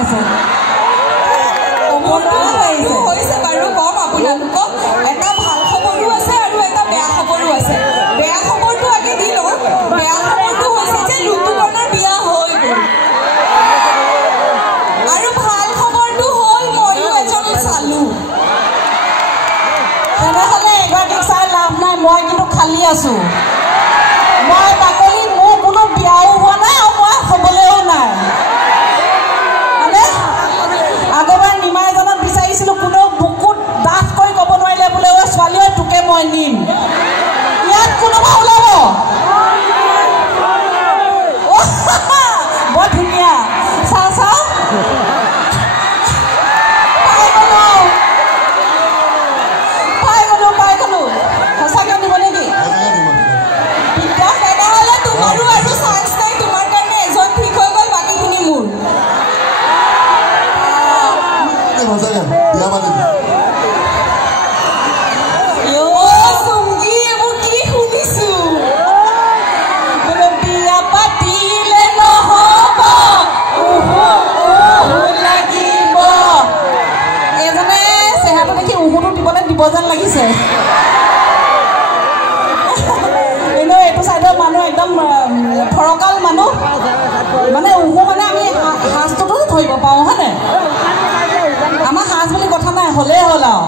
পাইছে হৈছে বাৰু কম আপোনালোকক এটা ভাল খবৰো আছে আৰু এটা বেয়া খবৰো আছে বেয়া খবৰটো আগে দি লওঁ বেয়া খবৰটো হৈছে যে লুতুকণৰ বিয়া হৈ গ'ল আৰু ভাল খবৰটো হ'ল মইও এজন চালোঁ তেনেহ'লে এগৰাকীক চাই লাভ নাই মই কিন্তু খালী আছোঁ মই বাকলি মোৰ কোনো বিয়াও হোৱা নাই আৰু মই হ'বলৈও নাই মানে আগৰবাৰ নিমা এজনক বিচাৰিছিলোঁ কোনেও বুকুত ডাঠ কৰি ক'ব নোৱাৰিলে বোলে অ' ছোৱালী হৈ তোকে মই নিম ইয়াত কোনোবা ওলাব বৰ ধুনীয়া চাওঁ চাওঁ পাই গ'লো সঁচাকৈ নিব নেকি তেনেহ'লে তোমাৰো আৰু চান্স নাই তোমাৰ কাৰণে এজন ঠিক হৈ গ'ল বাকীখিনি মোৰ চুমকি এইবোৰ কি শুনিছো বোলে বিয়া পাতিলে নহ'ব লাগিব এজনে চেহেৰাটো দেখি উহুটো দিবলৈ দিব যেন লাগিছে এনেও এইটো চাইডৰ মানুহ একদম ফৰকাল মানুহ মানে উহু মানে আমি সাজটোতো ধৰিব পাৰোঁ হয়নে আমাৰ সাজ বুলি কথা নাই হ'লেই হ'ল আৰু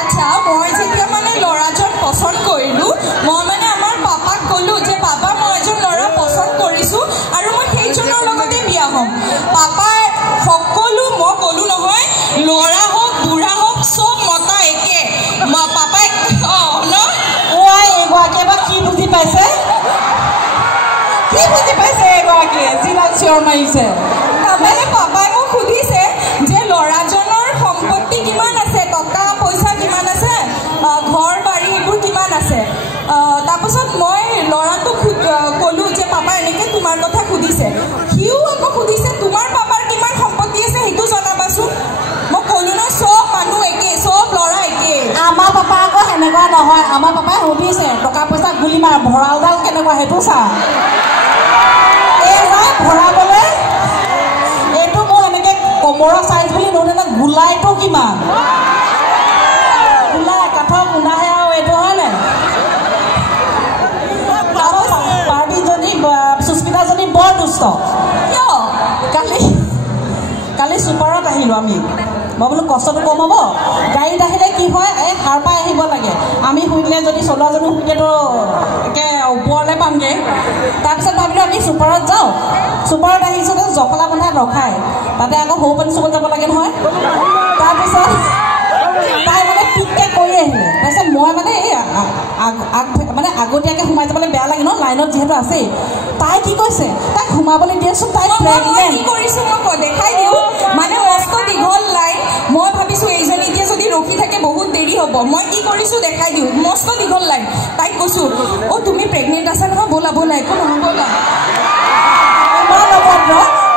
আচ্ছা মই যেতিয়া মানে ল'ৰাজন পচন্দ কৰিলোঁ মই মানে আমাৰ পাপাক ক'লোঁ যে পাপা মই এজন ল'ৰা পচন্দ কৰিছোঁ আৰু মই সেইজনৰ লগতে বিয়া হ'ম পাপাই সকলো মই ক'লোঁ নহয় ল'ৰা হওক বুঢ়া হওক চব মতা একে পাপাই অঁ ন এগৰাকীয়ে বা কি বুজি পাইছে এগৰাকীয়ে যিমান চিঞৰ মাৰিছে তাৰমানে পাপাই মোক সুধিছে যে ল'ৰাজনৰ সম্পত্তি কিমান আছে টকা পইচা কিমান আছে ঘৰ বাৰী সেইবোৰ কিমান আছে তাৰপাছত মই ল'ৰাটোক ক'লোঁ যে পাপা এনেকৈ তোমাৰ কথা সুধিছে সিও আকৌ সুধিছে তোমাৰ পাপাৰ কিমান সম্পত্তি আছে সেইটো জনাবাচোন মই ক'লোঁ ন চব মানুহ একে চব ল'ৰা একে আমাৰ পাপা আকৌ সেনেকুৱা নহয় আমাৰ পাপাই সুধিছে টকা পইচা গুলি মাৰা ভঁৰালডাল কেনেকুৱা সেইটো চা এই যায় ভৰাবলৈ এইটো মোৰ এনেকৈ কমৰৰ চাইজ বুলি নোনে গোলাইটো কিমান গোলাই কাঠৰ কুন্দাহে আৰু এইটো হয়নে পাৰ্টিজনী সুস্মিতাজনী বৰ দুষ্ট কিয় কালি ছুপাৰত আহিলোঁ আমি মই বোলো কষ্টটো কম হ'ব গাড়ীত আহিলে কি হয় এই সাৰ পাই আহিব লাগে আমি শুনিলে যদি চলোৱাজনী শুনিলেতো একে ওপৰলৈ পামগৈ তাৰপিছত ভাবিলোঁ আমি ছুপাৰত যাওঁ ছুপাৰত আহিছোঁ জখলা বন্ধাত ৰখাই তাতে আকৌ সৰু পানী চুব যাব লাগে নহয় তাৰপিছত তাই মানে ঠিককৈ কৰি আহিলে তাৰপিছত মই মানে এই মানে আগতীয়াকৈ সোমাই যাবলৈ বেয়া লাগে ন লাইনত যিহেতু আছেই তাই কি কৈছে তাইক সোমাবলৈ দিয়াচোন তাই কি কৰিছোঁ মই দেখাই দিওঁ মানে মস্ত দীঘল লাইন মই ভাবিছোঁ এইজনী এতিয়া যদি ৰখি থাকে বহুত দেৰি হ'ব মই কি কৰিছোঁ দেখাই দিওঁ মস্ত দীঘল লাইন তাইক কৈছোঁ অ' তুমি প্ৰেগনেণ্ট আছা নহয় ব'লা একো নহয় ব'লা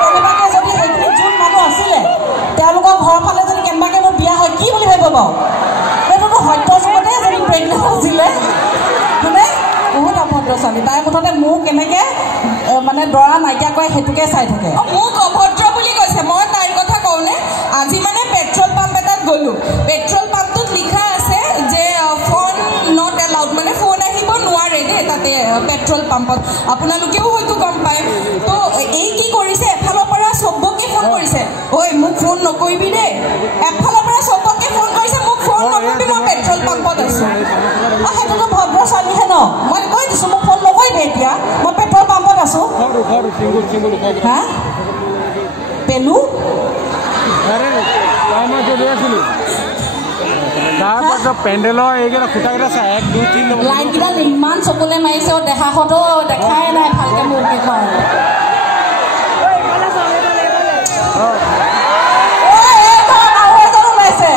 কেনেবাকৈ যদি সেইখিনি যোন মানুহ আছিলে তেওঁলোকৰ ঘৰৰ ফালে যদি কেনেবাকৈ মোৰ বিয়া হয় কি বুলি ভাবিব বাৰু সেইটোতো সত্য যুগতে যদি প্ৰেগনেণ্ট আছিলে মানে বহুত অভদ্ৰ ছোৱালী তাইৰ মুঠতে মোক কেনেকৈ মানে দৰা নাইকিয়া কৰে সেইটোকে চাই থাকে মোক অভদ্ৰ বুলি কৈছে মই তাইৰ কথা কওঁনে আজি মানে পেট্ৰল পাম্প এটাত গ'লোঁ পেট্ৰল পাম্পটোত লিখা আছে যে ফোন নট এলাউড মানে ফোন আহিব নোৱাৰে দেই তাতে পেট্ৰল পাম্পত আপোনালোকেও হয়তো গম পায় তো এই কি কৰিছে এফালৰ পৰা চবকে ফোন কৰিছে ঐ মোক ফোন নকৰিবি দেই এফালৰ পৰা চবকে ফোন কৰিছে মোক ফোন নকৰিবি মই পেট্ৰল পাম্পত আছোঁ সেইটোতো ভদ্ৰ ছোৱালীহে ন মই কৈ দিছোঁ মোক ফোন নকৰিবি এতিয়া মই পেট্ৰল পাম্পত আছোঁ হা পেলু পেণ্ডেলৰ এইকেইটা খুটাকেইটা চাই 1 2 3 লাইটকেইডাল ইমান চকুলে মাৰিছে দেখাতো দেখাই নাই ভালকৈ মূৰকেইখন ওলাইছে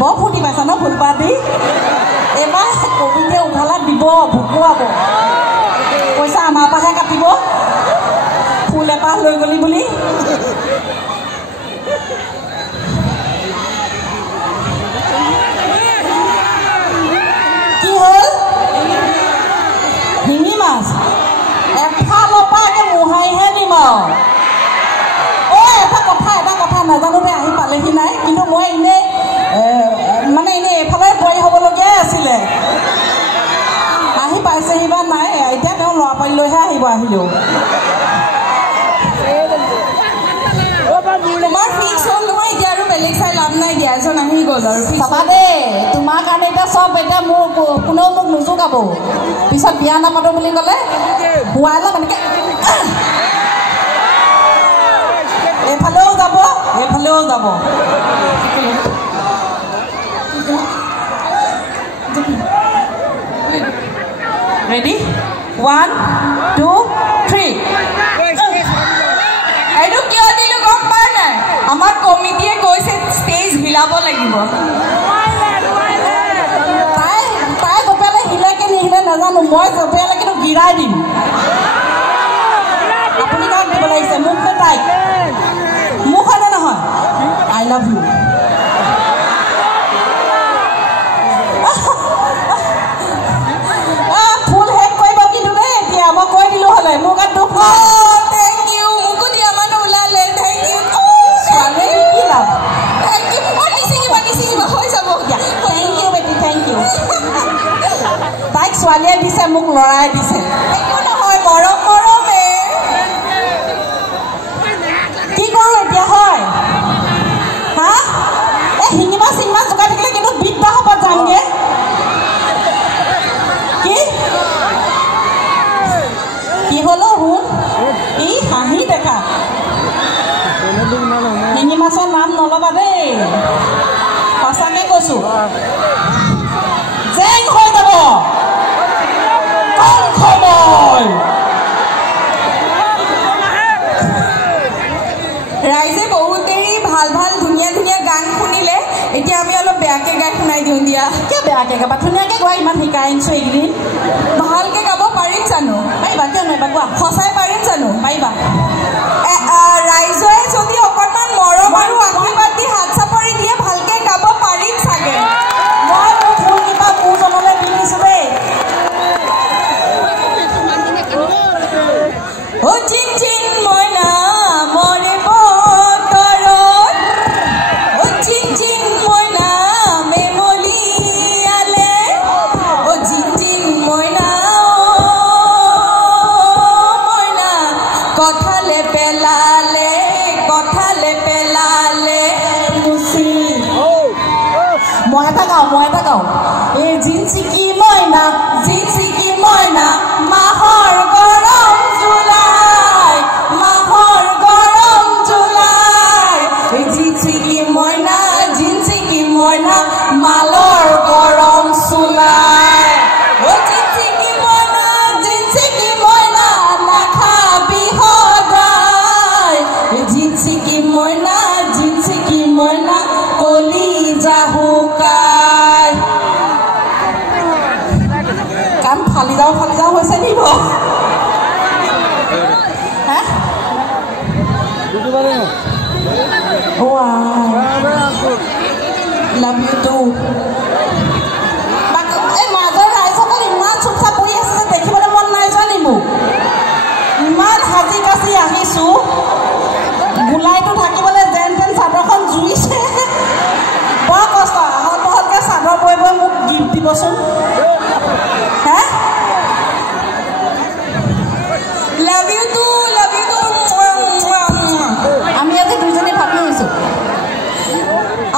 বৰ ফূৰ্তি পাইছা ন ফুলপাহ দি এইবাৰ কবিতে উঘালাত দিব ভুকুৱাব পইচা আমাৰ পৰাহে কাটিব ফুল এপাহ লৈ গ'লি বুলি কি হ'ল শিঙি মাছ এফালৰ পৰা একে নহয় কিন্তু মই এনেই মানে এনেই এফালে পৰি হ'বলগীয়াই আছিলে আহি পাইছেহি বা নাই এতিয়া তেওঁ ল'ৰা পালিলৈহে আহিলেও তোমাৰ ফিক্স হ'ল নহয় এতিয়া আৰু বেলেগ চাই লাভ নাই দিয়া এজন আহি গ'ল আৰু চাবা দেই তোমাৰ কাৰণে এতিয়া চব এতিয়া মোৰ কোনেও মোক নোজোকাব পিছত বিয়া নাপাতো বুলি ক'লে শুৱাই ল'ম এনেকৈ এইফালেও যাব এইফালেও যাব ৰেডি 1 2 3 এইটো কিয় দিলো গম পাই নাই আমাৰ কমিটিয়ে কৈছে ষ্টেজ হিলাব লাগিব তাই জপিয়ালে হিলে কে নিহিলে নাজানো মই জপিয়ালে কিন্তু গিৰাই দিম আপুনি কাক দিব লাগিছে মোক নে তাইক মোক হয়নে নহয় আই লাভ ইউ ফুল শেষ কৰিব কিন্তু দেই এতিয়া মই কৈ দিলো হ'লে মোৰ গাত দুখ থেংক ইউ মোকো দিয়া মানুহ ওলালে থেংক ইউ ছোৱালী কি লাভ থেংক ইউ নিচিঙিবা হৈ যাব থেংক ইউ বেটি থেংক ইউ তাইক ছোৱালীয়ে দিছে মোক ল'ৰাই দিছে একো নহয় মৰমে কি কৰোঁ এতিয়া হয় হা এই শিঙিমা চিঙিমা জোকাই থাকিলে কিন্তু বিদ্যা হ'ব যামগে কি হ'লো শুন ই হাঁহি দেখা শিঙি মাছৰ নাম নল'বা দেই সঁচাকৈ কৈছোঁ জেং হৈ যাব কম সময় ৰাইজে বহুত দেৰি ভাল ধুনীয়া গান শুনিলে এতিয়া আমি অলপ বেয়াকৈ গাই শুনাই দিওঁ দিয়া কিয় বেয়াকৈ গাবা ধুনীয়াকৈ গোৱা ইমান শিকাই আনিছোঁ এইকেইদিন ভালকৈ গাব পাৰিম জানো পাৰিবা কিয় নোৱাৰিবা কোৱা সঁচাই পাৰিম জানো পাৰিবা ৰাইজে যদি অকণমান মৰম আৰু আশীৰ্বাদ দি হাত চাপৰি দিয়ে ভালকৈ গাব পাৰিম চাগে মই মোৰ ফুলকেইটা মোৰজনলৈ দি দিছোঁ দেই অ চিন মইনা মৰে বতৰত অ চিন মইনা মেমলিয়ালে অ চিন মইনা মইনা কথালে পেলালে মুচি মই এটা গাওঁ এই জিনচিকি মইনা মাহৰ গৰম জুলাই এই জিনচিকি মইনা মালৰ গৰম চুলাই অ জিনচিকি মইনা নাখাবি সদায় জিনচিকি মইনা কলি জাহুকাই কাম ফালি যাওঁ হৈছে নি হা লাভ ইউ টু এই মাজৰ ৰাইজসকল ইমান চুপচাপ বহি আছে যে দেখিবলৈ মন নাই যোৱা নি মোক ইমান সাজি কাচি আহিছোঁ গোলাইটো থাকিবলৈ যেন তেন চাদৰখন জুইছে বৰ কষ্ট আহল বহলকৈ চাদৰ বৈ মোক গিফ্ট দিবচোন হা লাভ ইউ টু আমি আজি দুজনী ভাবি হৈছোঁ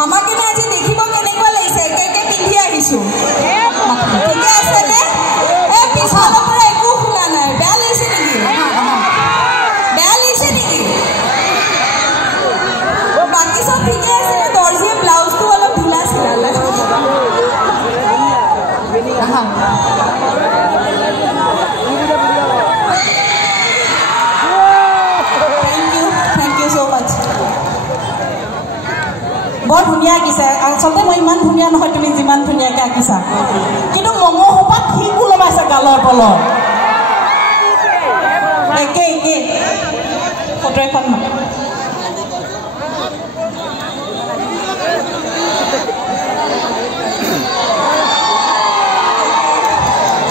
আমাক এনে আজি দেখিব কেনেকুৱা লাগিছে একে পিন্ধি আহিছোঁ ঠিকে আছেনে এই পিছফালৰ পৰা একো শুনা নাই বেয়া লাগিছে নেকি বাকী চব ঠিকে আছিলে দৰ্জীয়ে ব্লাউজটো অলপ ঢিলা চিলালে থেংক ইউ ছ' মাছ বৰ ধুনীয়া আঁকিছে আচলতে মই ইমান ধুনীয়া নহয় তুমি যিমান ধুনীয়াকৈ আঁকিছা কিন্তু মঙহ সোপাত ঠিকো লগাইছে গালৰ তলত একে ফটো এখন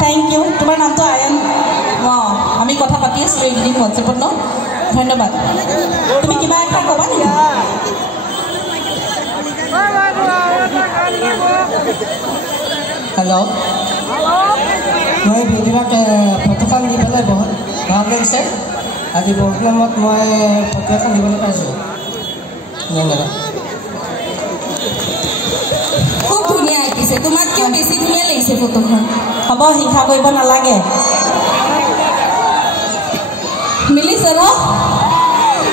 থেংক ইউ তোমাৰ নামটো আয়ন আমি কথা পাতি আছিলোঁ এইকেইদিন হোৱাটছএপত ন ধন্যবাদ তুমি কিবা এটা ক'বা নেকি হেল্ল' মই ভিডিঅ'ত ফটোখন দি পেলাই বহুত ভাল লাগিছে আজি প্ৰগ্ৰামত মই ফটো এখন দিবলৈ পাইছোঁ ধন্যবাদ খুব ধুনীয়া আঁকিছে তোমাতকৈও বেছি ধুনীয়া লাগিছে ফটোখন হ'ব হিংসা কৰিব নালাগে মিলিছে ন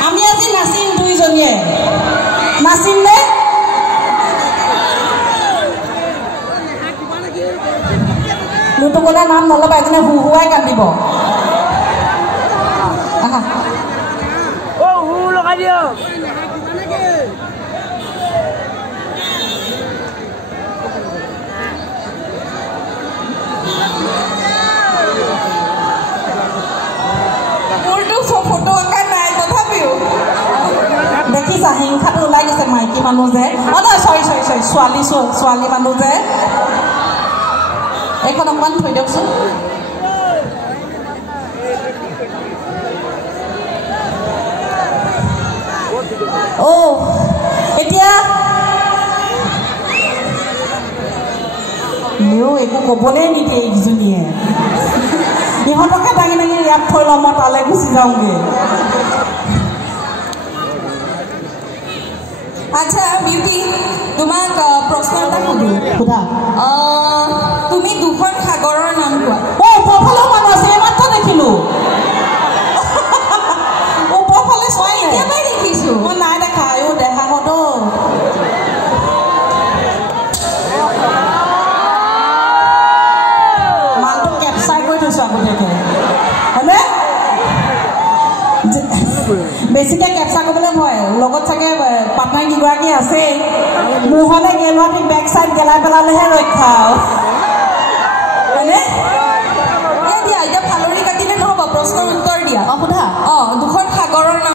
আমি আজি নাচিম দুইজনীয়ে নাচিম নে লুটুকলা নাম নল'বা এজনে হুহুৱাই কান্দিব আহা লগাই দিয়ক মোৰতো ফটো আঁকা নাই তথাপিও দেখিছা হিংসাটো ওলাই গৈছে মাইকী মানুহ যে অঁ নহয় চৰি ছোৱালী মানুহ যে এইখন অকণমান থৈ দিয়কচোন এতিয়া একো ক'বলৈ নিদিয়ে এইকেইজনীয়ে সিহঁতকে দাঙি দাঙি ইয়াত থৈ লওঁ মই তালৈ গুচি যাওঁগৈ আচ্ছা বিউটি তোমাক প্ৰশ্ন এটা সুধো সোধা তুমি দুখন সাগৰৰ নাম কোৱা ওপৰফালেও মানুহ আছে এইমাত্ৰ দেখিলোঁ ওপৰফালে চোৱাই কেতিয়াবাই দেখিছোঁ মই নাই দেখা দেখা হতো মালটো কেপচাৰ কৰি থৈছোঁ আগতীয়াকৈ হয়নে বেছিকৈ কেপচাৰ কৰিবলৈ ভয় লগত চাগে পাৰ্টনাৰ কেইগৰাকী আছেই মোহনে গেলুৱাটিক বেক চাইড গেলাই পেলালেহে ৰক্ষা হয়নে দিয়া এতিয়া ফালৰি কাটিলে নহ'ব প্ৰশ্নৰ উত্তৰ দিয়া সোধা দুখন সাগৰৰ নাম